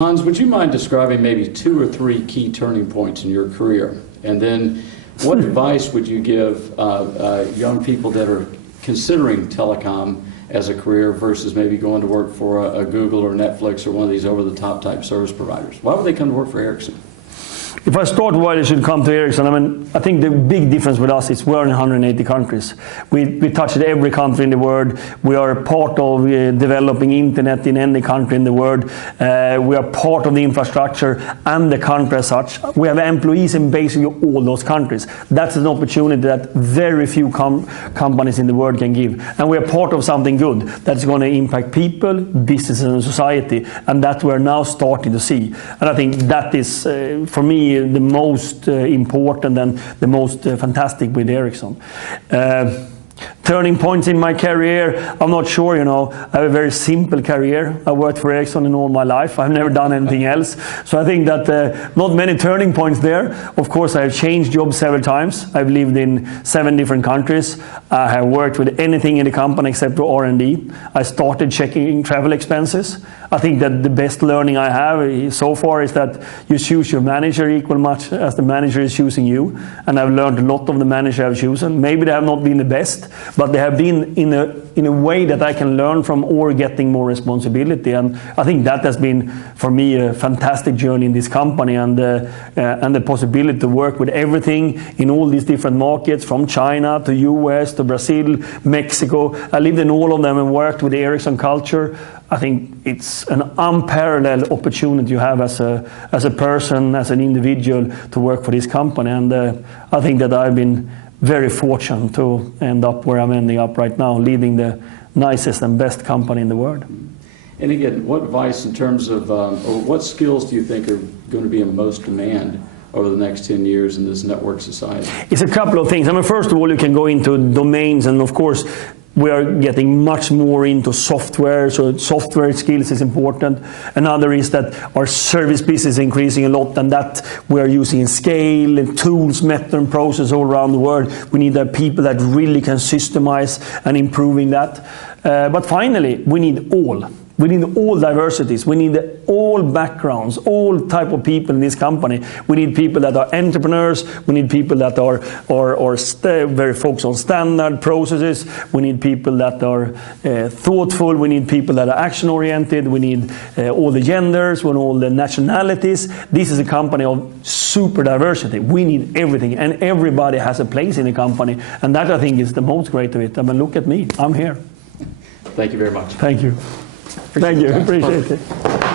Hans, would you mind describing maybe 2 or 3 key turning points in your career? And then what advice would you give young people that are considering telecom as a career versus maybe going to work for a Google or Netflix or one of these over-the-top type service providers? Why would they come to work for Ericsson? If I start why they should come to Ericsson, I think the big difference with us is we're in 180 countries. We touch every country in the world. We are a part of developing internet in any country in the world. We are part of the infrastructure and the country as such. We have employees in basically all those countries. That's an opportunity that very few companies in the world can give. And we are part of something good that's going to impact people, businesses, and society. And that we're now starting to see. And I think that is, for me, the most important and the most fantastic with Ericsson. Turning points in my career, I'm not sure, I have a very simple career. I worked for Ericsson in all my life. I've never done anything else. So I think that not many turning points there. Of course, I have changed jobs several times. I've lived in 7 different countries. I have worked with anything in the company except for R&D. I started checking travel expenses. I think that the best learning I have so far is that you choose your manager equal much as the manager is choosing you. And I've learned a lot of the manager I've chosen. Maybe they have not been the best, but they have been in a way that I can learn from or getting more responsibility. And I think that has been, for me, a fantastic journey in this company and the possibility to work with everything in all these different markets, from China to US to Brazil, Mexico. I lived in all of them and worked with the Ericsson culture. I think it's an unparalleled opportunity you have as a person, as an individual, to work for this company. And I think that I've been very fortunate to end up where I'm ending up right now, leading the nicest and best company in the world. And again, what advice in terms of, or what skills do you think are going to be in most demand over the next 10 years in this network society? It's a couple of things. First of all, you can go into domains, and of course, we are getting much more into software, so software skills is important. Another is that our service business is increasing a lot, and that we are using scale, tools, method, and process all around the world. We need people that really can systemize and improving that. But finally, we need all. We need all diversities. We need all backgrounds, all type of people in this company. We need people that are entrepreneurs. We need people that are very focused on standard processes. We need people that are thoughtful. We need people that are action-oriented. We need all the genders, and all the nationalities. This is a company of super diversity. We need everything, and everybody has a place in the company. And that, I think, is the most great of it. Look at me. I'm here. Thank you very much. Thank you. Thank you. Appreciate it.